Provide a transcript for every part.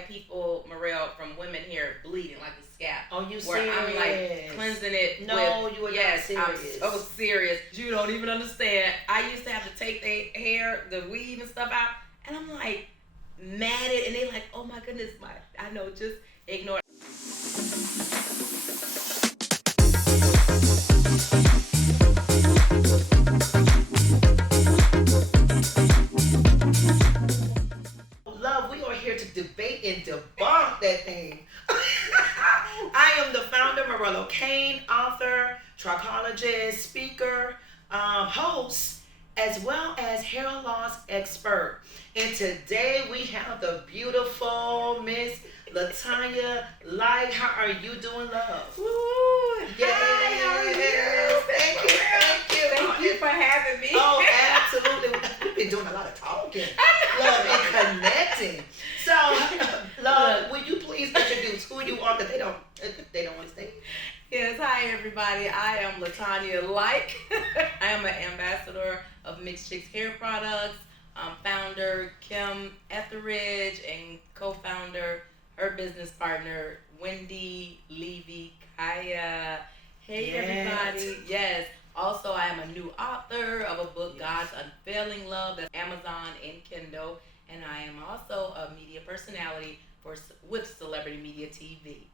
had people, Morel, from women here bleeding like the scalp. Oh, you where serious? I'm like cleansing it. No, with, you are yes, not serious. I'm so serious. You don't even understand. I used to have to take their hair, the weave and stuff out, and I'm like matted, and they like, oh my goodness, I know, just ignore it. Love, we are here to debate and debunk that thing. I am the founder, Ocain, author, trichologist, speaker, host, as well as hair loss expert. And today we have the beautiful Miss Latanya A. How are you doing, love? Woo! Yes. Hi, how are you? Thank you. Thank you for having me. Oh, absolutely. We've been doing a lot of talking, love, and connecting. So, love, will you please introduce who you are? Because they don't understand. Yes, hi everybody. I am Latanya A. I am an ambassador of Mixed Chicks Hair Products. Founder Kim Etheridge and co-founder, her business partner Wendy Levy Kaya. Hey everybody. Yes. Also, I am a new author of a book, God's Unfailing Love, that's Amazon and Kindle, and I am also a media personality with Celebrity Media TV.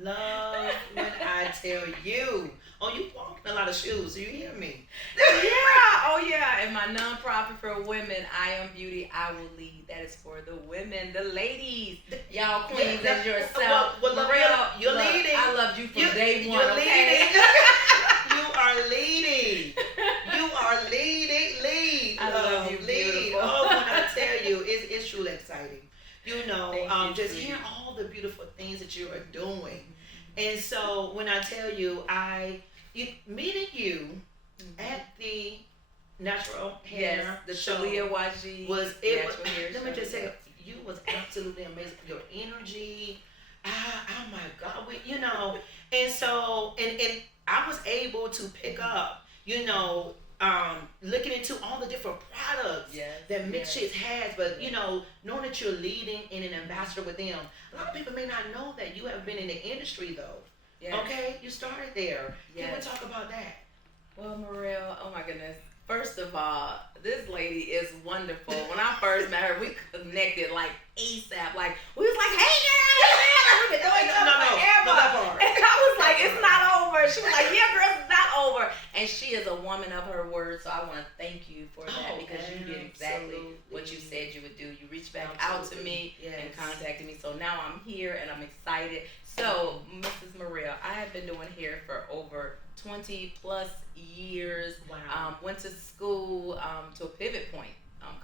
Love, when I tell you, you walk in a lot of shoes. Do you hear me? Yeah. And my nonprofit for women, I Am Beauty, I Will Lead. That is for the women, the ladies, y'all queens as yourself. Well, you're leading. I loved you from day one. You're okay? leading. You are leading. You are leading. Lead. I love you, lead. beautiful. Oh, when I tell you, it's truly exciting. You know, Thank you, just sweetie. hearing all the beautiful things that you are doing. And so when I tell you, meeting you at the natural hair the show Shalia YG was natural hair let me show, just say, yes. you was absolutely amazing. Your energy, oh my God, and so and I was able to pick up, looking into all the different products that Mixed Chicks has, but knowing that you're leading and an ambassador with them. A lot of people may not know that you have been in the industry though. Yes. Okay, you started there. Yes. Can we talk about that? Well, Morel, oh my goodness. First of all, this lady is wonderful. When I first met her, we connected like ASAP. Like, we was like, hey girl, we've been doing this forever. And I was like, it's not over. She was like, yeah, girl, it's not over. And she is a woman of her word, so I want to thank you for that because you did exactly what you said you would do. You reached back out to me and contacted me. So now I'm here and I'm excited. So, Mrs. Morel, I have been doing hair for over 20 plus years. Wow. Went to school to a Pivot Point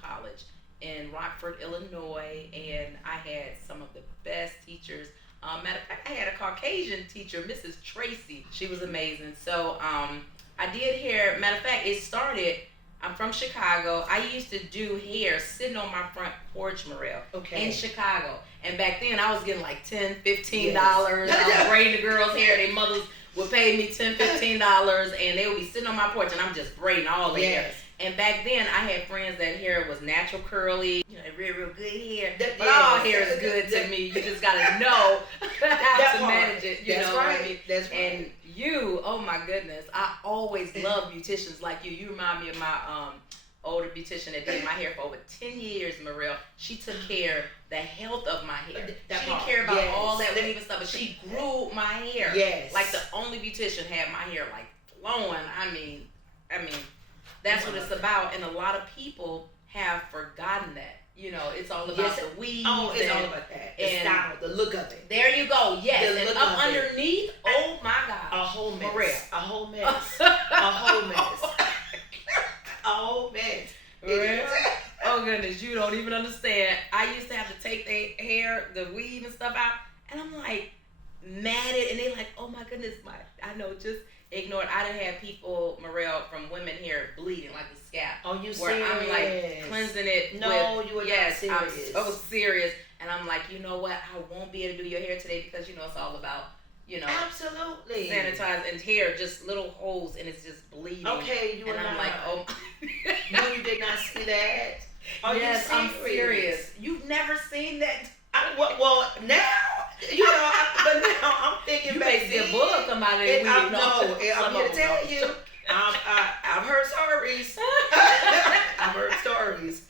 college in Rockford, Illinois, and I had some of the best teachers. Matter of fact, I had a Caucasian teacher, Mrs. Tracy. She was amazing. So I did hair. Matter of fact, it started, I'm from Chicago. I used to do hair sitting on my front porch, Morel, in Chicago. And back then, I was getting like $10, $15. I was braiding the girls' hair. Their mothers would pay me $10, $15, and they would be sitting on my porch, and I'm just braiding all their hair. And back then, I had friends that hair was natural curly, real good hair. But all hair is good to me. You just gotta know how to manage it. You know what I mean? That's right. And you, oh my goodness, I always love beauticians like you. You remind me of my older beautician that did my hair for over 10 years, Morel. She took care of the health of my hair. She didn't care about all that weave and stuff, but she grew my hair. Yes. Like the only beautician had my hair like flowing. I mean, that's what it's about. And a lot of people have forgotten that. It's all about the weave. Oh, it's all about that. The style, the look of it. There you go. Yes. The And look up of it. underneath, oh my God. A whole mess. Morel. A whole mess. A whole mess. A whole mess. Morel? Oh goodness, you don't even understand. I used to have to take their hair, the weave and stuff out, and I'm like matted, and they like, oh my goodness, I know, just ignore it. I done had people, Morel, from women here bleeding like the scalp. Oh, you where serious? I'm like cleansing it. No, with, you are yes, not serious. I'm so serious, and I'm like, you know what? I won't be able to do your hair today because it's all about absolutely sanitize and hair, just little holes, and it's just bleeding. Okay, and I'm like, oh. No, you did not see that. Are yes, you I'm serious. You've never seen that? Well, now, but now I'm thinking you back may see a bullet come out of it. I'm here to tell you. I've heard stories. I've heard stories.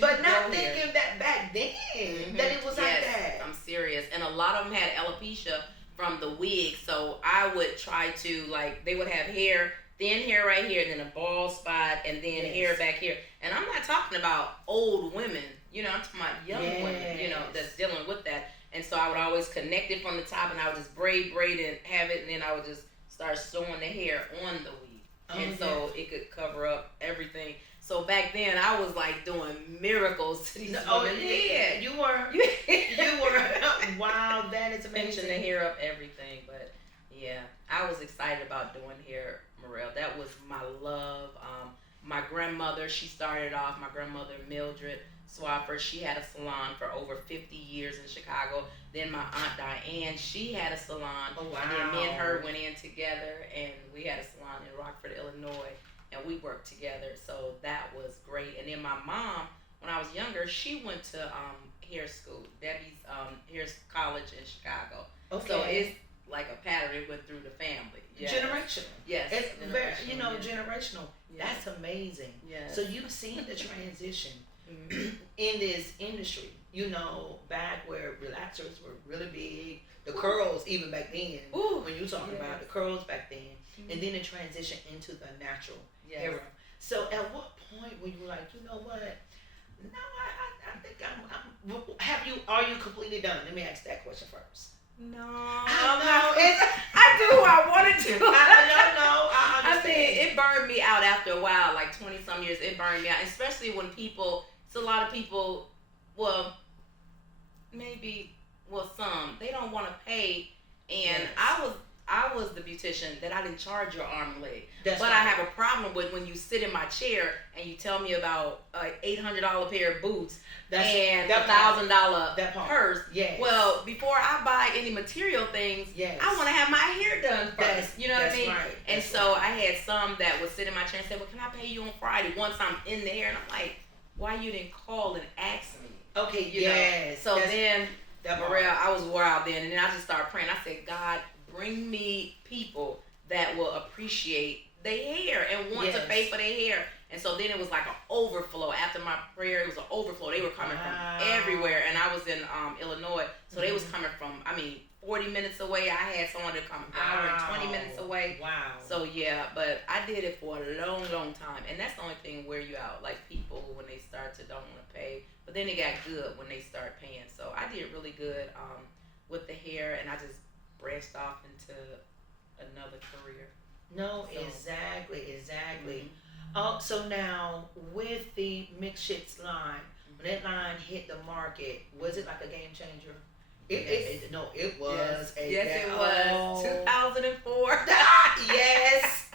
But not thinking that back then, that it was like that. I'm serious. And a lot of them had alopecia from the wig. So I would try to, like, they would have hair, thin hair right here, and then a bald spot, and then hair back here. And I'm not talking about old women. I'm talking about young women, that's dealing with that. And so I would always connect it from the top, and I would just braid, and have it, and then I would just start sewing the hair on the weave. So it could cover up everything. So back then, I was like doing miracles to these women. Yeah, you were. Wow, that is amazing. Pinching the hair up, everything. But yeah, I was excited about doing hair, Morel. That was my love. My grandmother, she started off, my grandmother Mildred Swapper, she had a salon for over 50 years in Chicago. Then my aunt Diane, she had a salon. Oh, wow. And then me and her went in together, and we had a salon in Rockford, Illinois, and we worked together. So that was great. And then my mom, when I was younger, she went to hair school, Debbie's hair college in Chicago. Okay. So it's like a pattern. It went through the family. Yes. Generational. Yes. It's very, generational. generational. Yes. That's amazing. Yes. So you've seen the transition in this industry. Back where relaxers were really big, the curls even back then. Ooh. When you talking about the curls back then, and then the transition into the natural era. So at what point were you like, you know what? No, I think are you completely done? Let me ask that question first. No, I do who I wanted to. I understand. I mean, it burned me out after a while, like 20 some years. It burned me out, especially when it's a lot of people. Well, some they don't want to pay, and I was the beautician that I didn't charge your arm and leg. But I have a problem with when you sit in my chair and you tell me about an $800 pair of boots and $1,000 purse. Yes. Well, before I buy any material things, I want to have my hair done first. You know what I mean? Right. And so I had some that would sit in my chair and say, well, can I pay you on Friday once I'm in there? And I'm like, why you didn't call and ask me? Okay, you know? So then, Morel, I was wild then. And then I just started praying. I said, God, bring me people that will appreciate their hair and want to pay for their hair. And so then it was like an overflow. After my prayer, it was an overflow. They were coming from everywhere. And I was in Illinois. So they was coming from, 40 minutes away. I had someone to come an hour and 20 minutes away. Wow. So yeah, but I did it for a long, long time. And that's the only thing wear you out. Like people, when they start to don't want to pay. But then it got good when they start paying. So I did really good with the hair. And I just branched off into another career. No, so, exactly. So now with the Mixed Chicks line, when that line hit the market, was it like a game changer? It was. Yes, it was. 2004. Yes.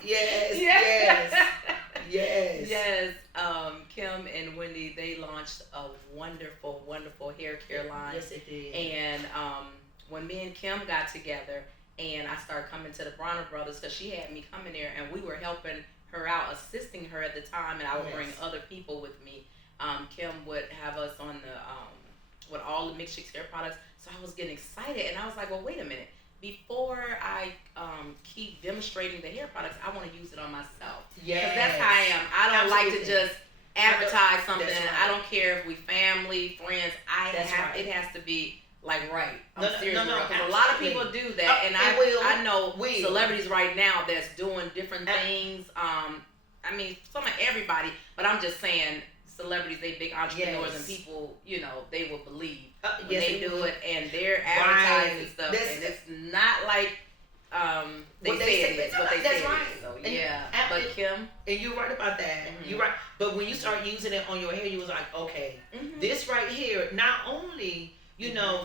Kim and Wendy, they launched a wonderful, wonderful hair care line. Yes, it did. And when me and Kim got together, and I started coming to the Bronner Brothers, because she had me coming there, and we were helping her out, assisting her at the time, and I would bring other people with me. Kim would have us on with all the Mixed Chicks hair products. So I was getting excited, and I was like, well, wait a minute. Before I keep demonstrating the hair products, I want to use it on myself. Yes. Because that's how I am. I don't like to just advertise something. Right. I don't care if we family, friends. It has to be like right. I'm serious. Because a lot of people do that, and I know celebrities right now that's doing different things. Some of everybody, but I'm just saying, celebrities, they big entrepreneurs and people, they will believe when they do it, and they're advertising stuff, and it's not like they say it is, but they say it is. So but Kim, and you're right about that. Mm-hmm. You're right. But when you start using it on your hair, you was like, okay, this right here, not only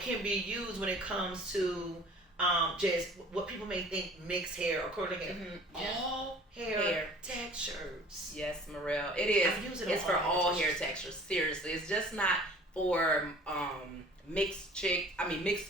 can be used when it comes to just what people may think mixed hair or curly hair. All hair textures. Yes, Morel. It is. It's for all hair textures. Seriously. It's just not for mixed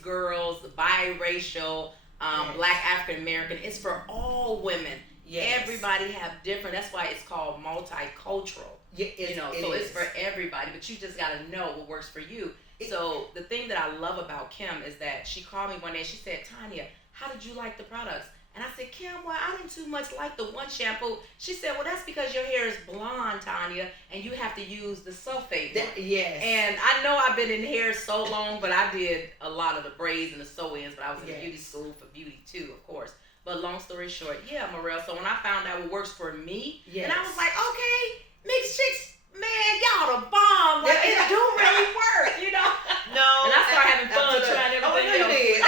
girls, biracial, Black African American. It's for all women. Yes. Everybody have different. That's why it's called multicultural. It's for everybody. But you just got to know what works for you. So the thing that I love about Kim is that she called me one day and she said, Tanya, how did you like the products? And I said, Kim, well, I didn't too much like the one shampoo. She said, well, that's because your hair is blonde, Tanya, and you have to use the sulfate one. Yes. And I know I've been in hair so long, but I did a lot of the braids and the sew-ins, but I was in beauty school for beauty too, of course. But long story short, yeah, Morel. So when I found out what works for me, and I was like, okay, mixed chicks, man, y'all the bomb. Like, it do really work, you know? No. And I started having fun trying everything else. You did.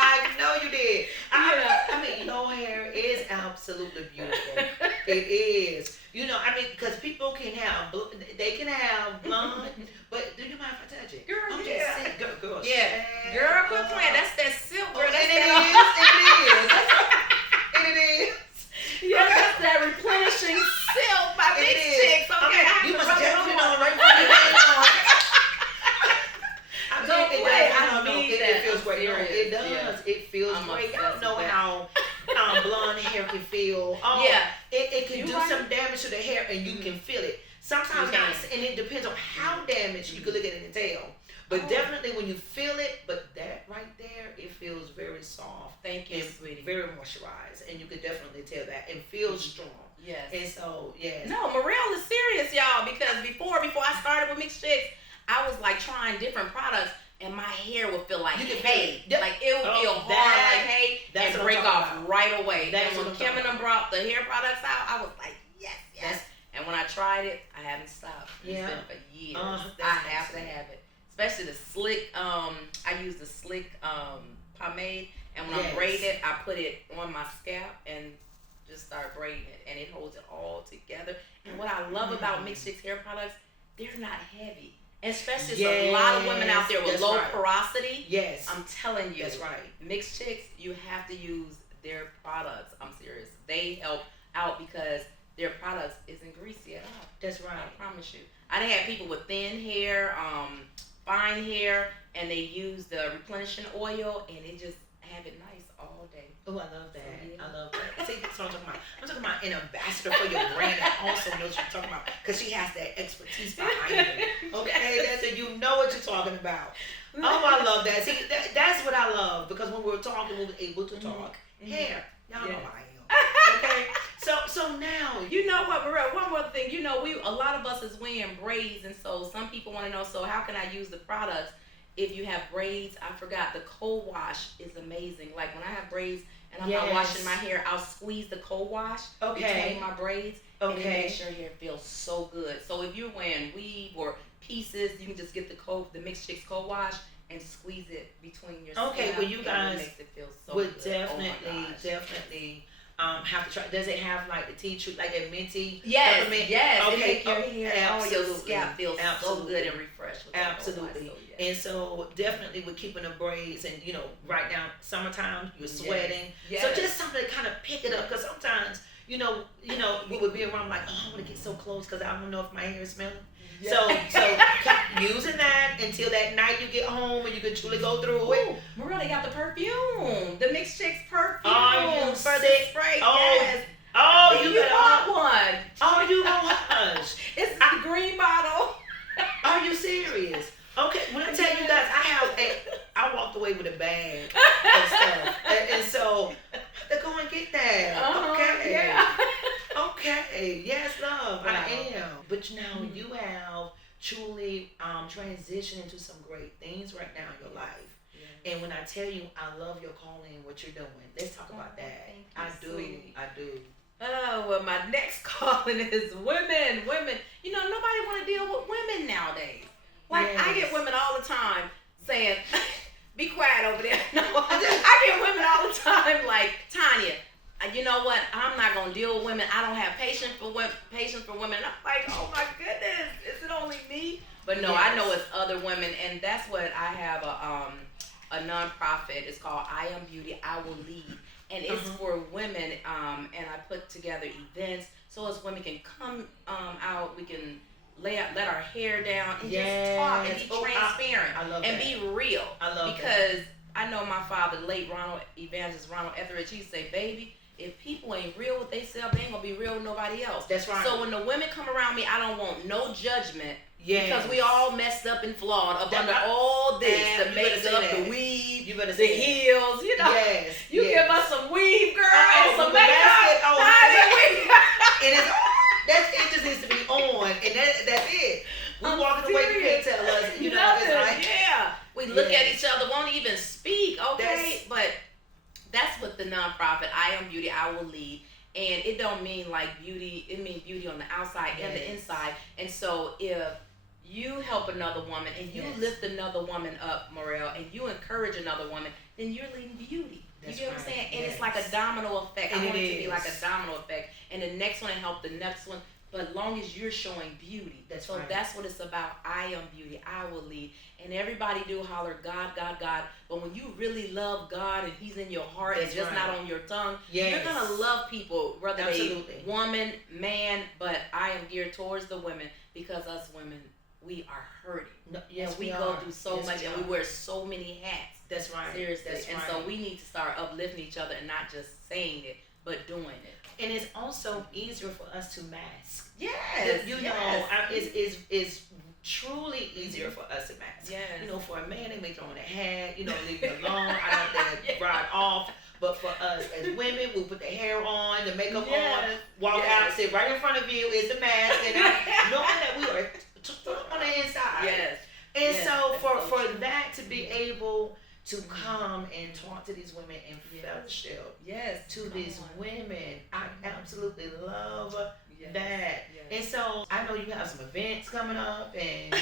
I know you did. I mean, your hair is absolutely beautiful. It is. You know, I mean, because people can have, they can have blonde, but do you mind if I touch it? Girl, I'm yeah. just saying, girl, yeah. Girl, quit playing. That's that silk, girl. That's and it is. Yeah, that's that replenishing silk by Big Chicks. Okay, you must have put it on right before you put it on. Don't play. I need that. It feels great. No, it does. Yeah. It feels great. Y'all know how blonde hair can feel. It can do some damage to the hair, and you can feel it. Sometimes, and it depends on how damaged you can look at it and tell. But definitely when you feel it, but that right there, it feels very soft. Thank you, sweetie. Very moisturized, and you could definitely tell that, and feels strong. Yes. And so, yes. No, Morel is serious, y'all, because before I started with Mixed Chicks, I was like trying different products, and my hair would feel like hay. Yep. Like it would feel hard like hay and break off right away. That's and when Kim and them brought the hair products out, I was like, yes. And when I tried it, I haven't stopped. It's been for years. I have to have it. Especially the slick, I use the slick pomade, and when I braid it, I put it on my scalp and just start braiding it, and it holds it all together. And what I love about Mixed Chicks hair products, they're not heavy. Especially there's a lot of women out there with low porosity. Yes. I'm telling you. That's right. Mixed Chicks, you have to use their products. I'm serious. They help out because their products isn't greasy at all. That's right. I promise you. I done had people with thin hair, fine hair, and they use the replenishing oil, and it just have it nice all day. Oh, I love that. I love that. See, that's what I'm talking about. I'm talking about an ambassador for your brand that also knows what you're talking about, because she has that expertise behind it. Okay, that's it. You know what you're talking about. Oh, I love that. See, that's what I love, because when we're talking, we're able to talk hair. Y'all know how I am. Okay. So now, you know what, Morel? One more thing. You know, a lot of us is wearing braids, and so some people want to know. So how can I use the products if you have braids? I forgot the cold-wash is amazing. Like when I have braids and I'm not washing my hair, I'll squeeze the cold-wash between my braids, and it makes your hair feel so good. So if you're wearing weave or pieces, you can just get the Mixed Chicks cold-wash and squeeze it between your scalp. Okay, well you guys it makes it feel so would good. definitely have to try. Does it have like the tea tree, like a minty? Yes. Okay. It make your hair, your Absolutely. scalp feel so good and refreshed. Absolutely. And so definitely with keeping the braids, and you know, right now summertime, you're sweating. So just something to kind of pick it up, because sometimes you know, we would be around like, oh, I want to get so close because I don't know if my hair is smelling. So using that until that night you get home and you can truly go through it. Morel, they got the perfume, the Mixed Chicks perfume. Oh, you for the spray. Yes. You want one? Oh, you want hush? It's the green bottle. Are you serious? Okay, when I tell you guys, I walked away with a bag of stuff, and so they're going to get that. Okay. Yeah. Okay. Yes, love. Wow. I am. But now you have truly transitioned into some great things right now in your life. Yeah. And when I tell you, I love your calling and what you're doing. Let's talk about that. Thank you, sweetie. I do. Oh, well, my next calling is women. You know, nobody want to deal with women nowadays. Like, I get women all the time saying, be quiet over there. No, I get women all the time like, Tanya, you know what? I'm not going to deal with women. I don't have patience for women. And I'm like, oh my goodness, is it only me? But no, I know it's other women. And that's what I have a nonprofit. It's called I Am Beauty, I Will Lead. And it's for women, and I put together events so as women can come out, we can let our hair down and just talk and be transparent and be real. I love because I know my father, late Evangelist Ronald Etheridge, he say, baby, if people ain't real with themselves, they ain't gonna be real with nobody else. That's right. So when the women come around me, I don't want no judgment Yes. Because we all messed up and flawed up under all this. The makeup, the weave, the heels, you know. Yes. You yes. give us some weave, girl, and some makeup. And it just needs to be on, and that's it. We walking away, you can't tell us, you know, it's like, yeah. We look at each other, won't even speak, okay? But that's what the nonprofit, I Am Beauty, I Will Lead. And it don't mean like beauty, it means beauty on the outside and the inside. And so if you help another woman and you lift another woman up, Morel, and you encourage another woman, then you're leading beauty. You get what I'm saying? And it's like a domino effect. I want it to be like a domino effect. And the next one will help the next one. But as long as you're showing beauty. That's what it's about. I am beauty. I will lead. And everybody do holler, God, God, God. But when you really love God and He's in your heart and just not on your tongue, you're going to love people, whether they woman, man. But I am geared towards the women because us women, we are hurting. No, yes, we go through so much and we wear so many hats. That's right. Seriously. So we need to start uplifting each other and not just saying it, but doing it. And it's also easier for us to mask. Yes. You know, it's truly easier for us to mask. Yes. You know, for a man, they may throw on a hat, you know, leave it alone. I don't think ride off. But for us as women, we put the hair on, the makeup on, walk out, sit right in front of you is the mask, and knowing that we are on the inside. Yes. And so for that to be able to come and talk to these women and fellowship to these women, I absolutely love that. Yes. And so I know you have some events coming up and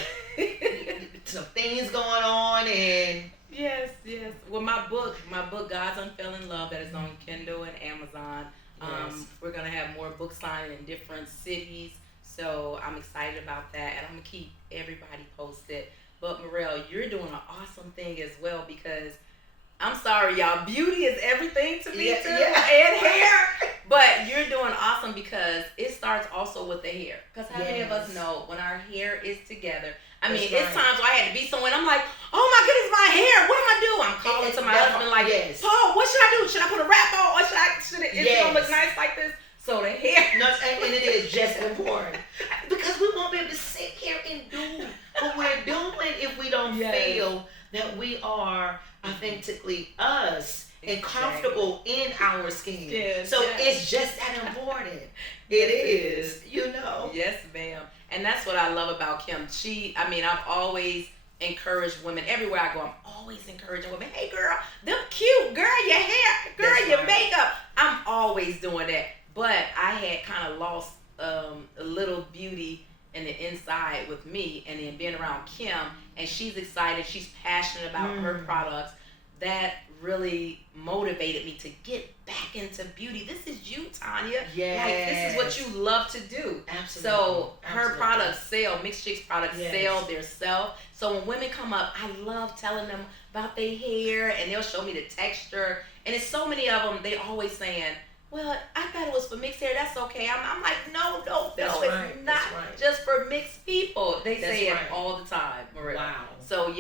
some things going on and yes. Well, my book, God's Unfailing Love, that is on Kindle and Amazon. We're gonna have more book signing in different cities, so I'm excited about that, and I'm gonna keep everybody posted. But Morel, you're doing an awesome thing as well because I'm sorry, y'all, beauty is everything to me too, and hair. But you're doing awesome because it starts also with the hair. Because how many of us know when our hair is together? I mean, it's times where I had to be somewhere and I'm like, oh my goodness, my hair, what am I doing? I'm calling to my husband like, Paul, what should I do? Should I put a wrap on? Or should it gonna look nice like this? So the hair. No, and it is just important. Because we won't be able to sit here and do what we're doing if we don't feel that we are authentically us and comfortable in our skin. So it's just that important. It is, you know. Yes, ma'am. And that's what I love about Kim. I've always encouraged women everywhere I go. I'm always encouraging women. Hey, girl, them cute. Girl, your hair. Girl, your makeup. I'm always doing that. But I had kind of lost a little beauty in the inside with me, and then being around Kim, and she's excited. She's passionate about her products. That really motivated me to get back into beauty. This is you, Tanya. Yes. Like, this is what you love to do. Absolutely. So her products sell, Mixed Chicks products sell themselves. So when women come up, I love telling them about their hair, and they'll show me the texture. And it's so many of them, they always saying, well, I thought it was for mixed hair. That's okay. I'm like, no, it's not just for mixed people. They say it all the time, Maria. Wow. So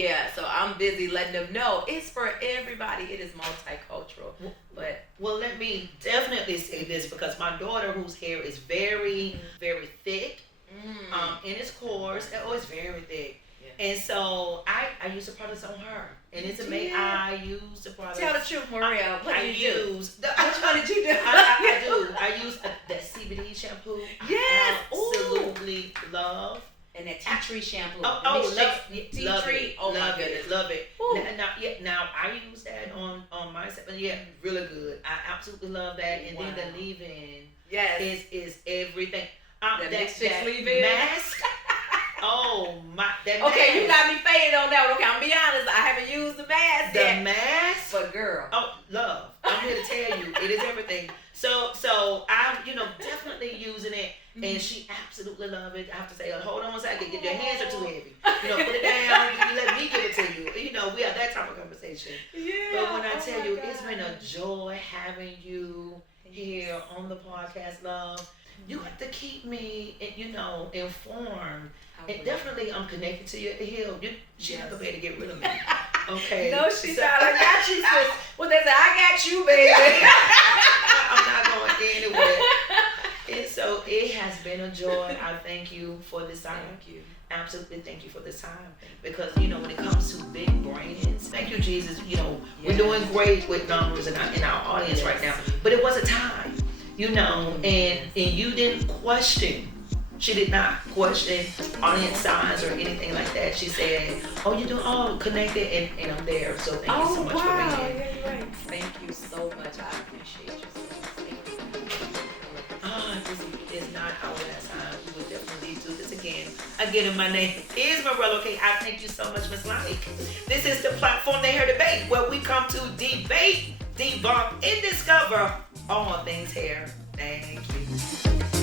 I'm busy letting them know it's for everybody. It is multicultural. But let me definitely say this because my daughter, whose hair is very, very thick, and it's coarse, it's very thick. And so I use the products on her. And it's amazing. I use the products. Tell the truth, Maria. What do you use? Which one did you do? I do. I use that CBD shampoo. Yes. I absolutely love. And that tea tree shampoo. Tea tree. Oh my goodness. Love it. Now I use that on myself. Really good. I absolutely love that. And then the leave-in is everything. The Mixed Chicks leave-in mask. Oh my! Okay, you got me faded on that one. Okay, I'm gonna be honest. I haven't used the mask yet. The mask, but girl, love. I'm here to tell you, it is everything. So I'm, definitely using it, and she absolutely love it. I have to say, hold on a second, your hands are too heavy. Put it down. You let me give it to you. We have that type of conversation. Yeah. But when I tell you, it's been a joy having you here on the podcast, love. You have to keep me, informed. And definitely, I'm connected to your heel. She's not gonna be able to get rid of me. Okay. No, she's not. I got you, sis. Well, they say, I got you, baby. I'm not going anywhere. And so it has been a joy. I thank you for this time. Thank you. Absolutely, thank you for this time. Because when it comes to big brands, thank you, Jesus. We're doing great with numbers in our audience right now. But it was a time, and you didn't question. She did not question audience size or anything like that. She said, "Oh, you're doing connected, and I'm there." So thank you so much for being here. Yeah, you're right. Thank you so much. I appreciate you so much. This is not our last time. We will definitely do this again. Again, my name is Morello K. I thank you so much, Ms. Like. This is the platform They Hair Debate, where we come to debate, debunk, and discover all things hair. Thank you.